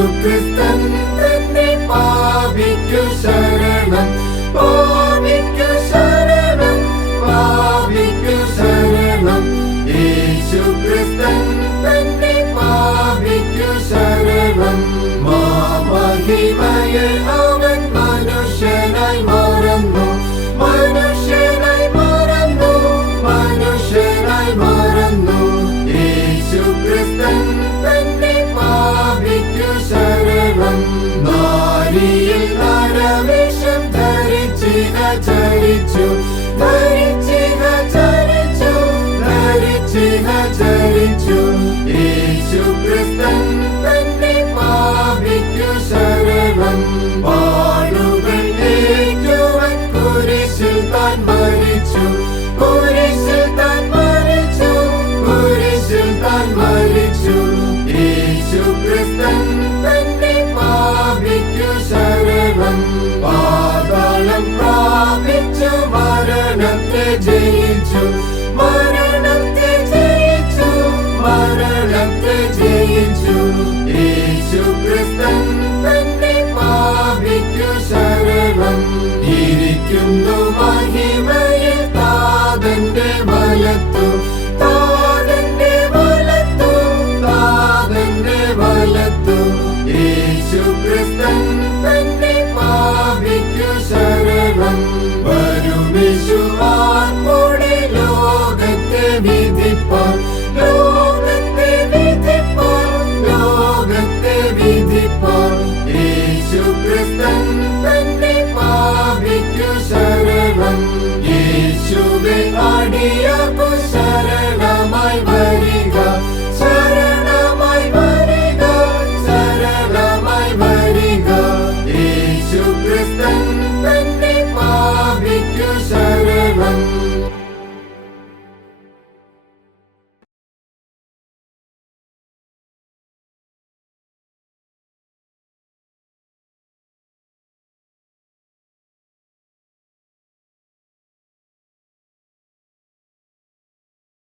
യേശു ക്രിസ്തൻ തന്നെ പാപിക്കു ശരണം, പാപിക്കു ശരണം, പാപിക്കു ശരണം. യേശു ക്രിസ്തൻ തന്നെ പാപിക്കു ശരണം. മഹിമയിൽ അവൻ മനുഷ്യനായി മറന്നു, മനുഷ്യനായി മറന്നു, മനുഷ്യനായി മറന്നു. യേശു ക്രിസ്തൻ തന്നെ പാപിക്കു ശരണം. നാരിയിൽ നരവേഷം ധരിച്ചിഹ ചരിച്ചു, ധരിച്ചിഹ ചരിച്ചു, ധരിച്ചിഹ ചരിച്ചു. യേശു ക്രിസ്തൻ തന്നെ പാപിക്കു ശരണം. പാടുകൾ ഏറ്റുവൻ കുരിശിൽ താൻ മരിച്ചു, കുരിശിൽ താൻ മരിച്ചു, കുരിശിൽ താൻ മരിച്ചു. യേശു ക്രിസ്തൻ തന്നെ പാപിക്കു ശരണം. പാതാളം പ്രാപിച്ചു മരണത്തെ ജയിച്ചു, മരണത്തെ ജയിച്ചു, മരണത്തെ ജയിച്ചു. യേശു ക്രിസ്തൻ തന്നെ പാപിക്കു ശരണം. ഇരിക്കുന്നു മഹിമയിൽ താതന്റെ വലത്തു, താതന്റെ വലത്തു, താതന്റെ വലത്തു. യേശു ക്രിസ്തൻ തന്നെ പാപിക്കു ശരണം. വരുമിശുവാൻ കൂടെ ലോകത്തെ വിധിപ്പാൻ,